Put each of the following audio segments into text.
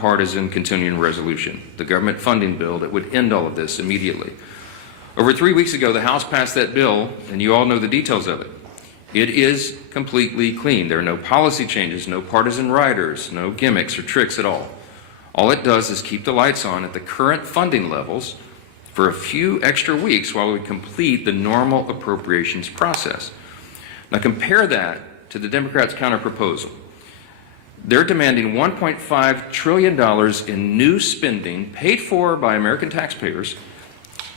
nonpartisan continuing resolution, the government funding bill that would end all of this immediately. Over 3 weeks ago, the House passed that bill, and you all know the details of it. It is completely clean. There are no policy changes, no partisan riders, no gimmicks or tricks at all. All it does is keep the lights on at the current funding levels for a few extra weeks while we complete the normal appropriations process. Now compare that to the Democrats' counterproposal. They're demanding $1.5 trillion in new spending paid for by American taxpayers.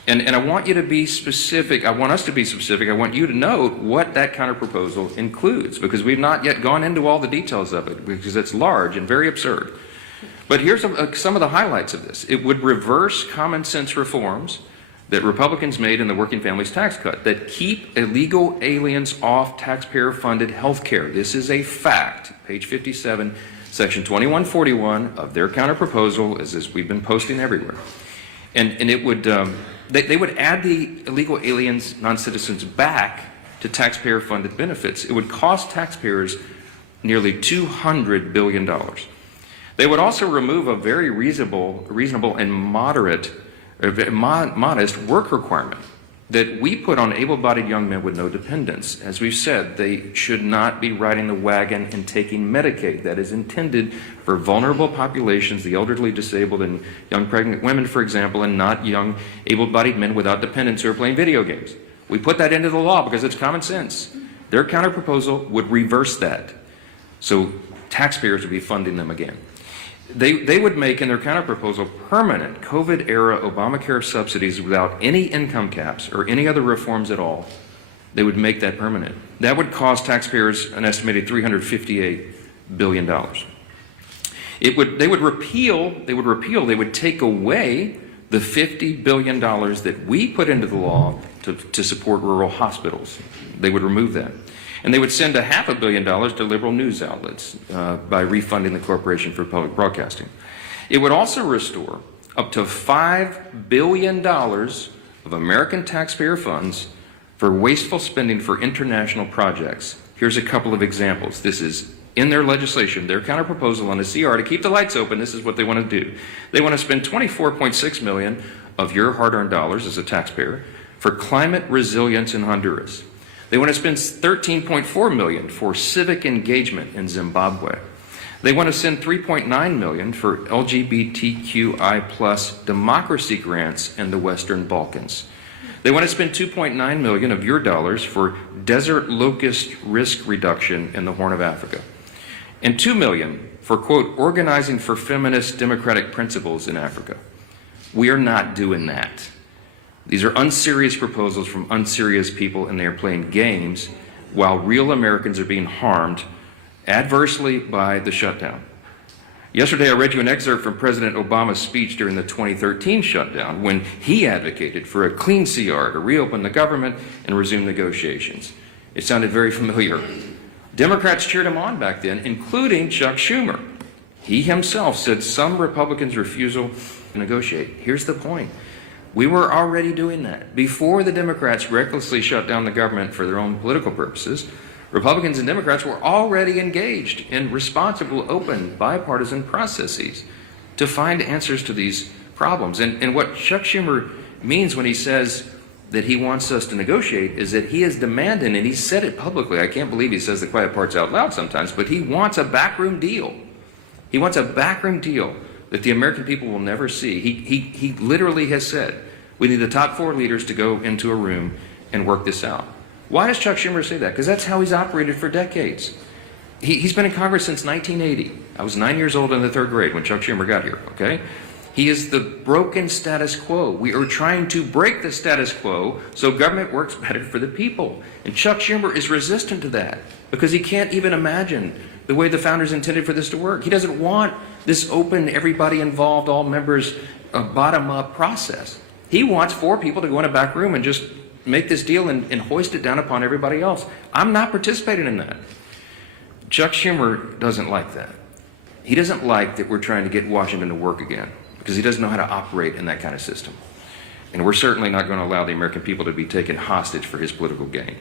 And I want you to be specific. I want us to be specific. I want you to note what that counterproposal includes, because we've not yet gone into all the details of it, because it's large and very absurd. But here's some of the highlights of this. It would reverse common sense reforms that Republicans made in the Working Families Tax Cut that keep illegal aliens off taxpayer-funded health care. This is a fact. Page 57, Section 2141 of their counterproposal, as we've been posting everywhere. And it would, they would add the illegal aliens, non-citizens, back to taxpayer-funded benefits. It would cost taxpayers nearly $200 billion. They would also remove a very reasonable and modest work requirement that we put on able-bodied young men with no dependents. As we've said, they should not be riding the wagon and taking Medicaid. That is intended for vulnerable populations, the elderly, disabled, and young pregnant women, for example, and not young able-bodied men without dependents who are playing video games. We put that into the law because it's common sense. Their counterproposal would reverse that. So taxpayers would be funding them again. They would make in their counterproposal permanent COVID-era Obamacare subsidies without any income caps or any other reforms at all. They would make that permanent. That would cost taxpayers an estimated $358 billion. They would take away the $50 billion that we put into the law to support rural hospitals. They would remove that. And they would send $500 million to liberal news outlets by refunding the Corporation for Public Broadcasting. It would also restore up to $5 billion of American taxpayer funds for wasteful spending for international projects. Here's a couple of examples. This is in their legislation, their counterproposal on the CR to keep the lights open. This is what they want to do. They want to spend $24.6 million of your hard-earned dollars as a taxpayer for climate resilience in Honduras. They want to spend $13.4 million for civic engagement in Zimbabwe. They want to send $3.9 million for LGBTQI+ democracy grants in the Western Balkans. They want to spend $2.9 million of your dollars for desert locust risk reduction in the Horn of Africa. And $2 million for, quote, organizing for feminist democratic principles in Africa. We are not doing that. These are unserious proposals from unserious people, and they are playing games while real Americans are being harmed adversely by the shutdown. Yesterday, I read you an excerpt from President Obama's speech during the 2013 shutdown when he advocated for a clean CR to reopen the government and resume negotiations. It sounded very familiar. Democrats cheered him on back then, including Chuck Schumer. He himself said some Republicans' refusal to negotiate. Here's the point. We were already doing that. Before the Democrats recklessly shut down the government for their own political purposes, Republicans and Democrats were already engaged in responsible, open, bipartisan processes to find answers to these problems. And what Chuck Schumer means when he says that he wants us to negotiate is that he is demanding, and he said it publicly, I can't believe he says the quiet parts out loud sometimes, but he wants a backroom deal. He wants a backroom deal that the American people will never see. He literally has said, we need the top 4 leaders to go into a room and work this out. Why does Chuck Schumer say that? Because that's how he's operated for decades. He's been in Congress since 1980. I was 9 years old in the 3rd grade when Chuck Schumer got here, okay? He is the broken status quo. We are trying to break the status quo so government works better for the people. And Chuck Schumer is resistant to that because he can't even imagine the way the founders intended for this to work. He doesn't want this open, everybody involved, all members, bottom-up process. He wants 4 people to go in a back room and just make this deal and hoist it down upon everybody else. I'm not participating in that. Chuck Schumer doesn't like that. He doesn't like that we're trying to get Washington to work again because he doesn't know how to operate in that kind of system. And we're certainly not going to allow the American people to be taken hostage for his political gain.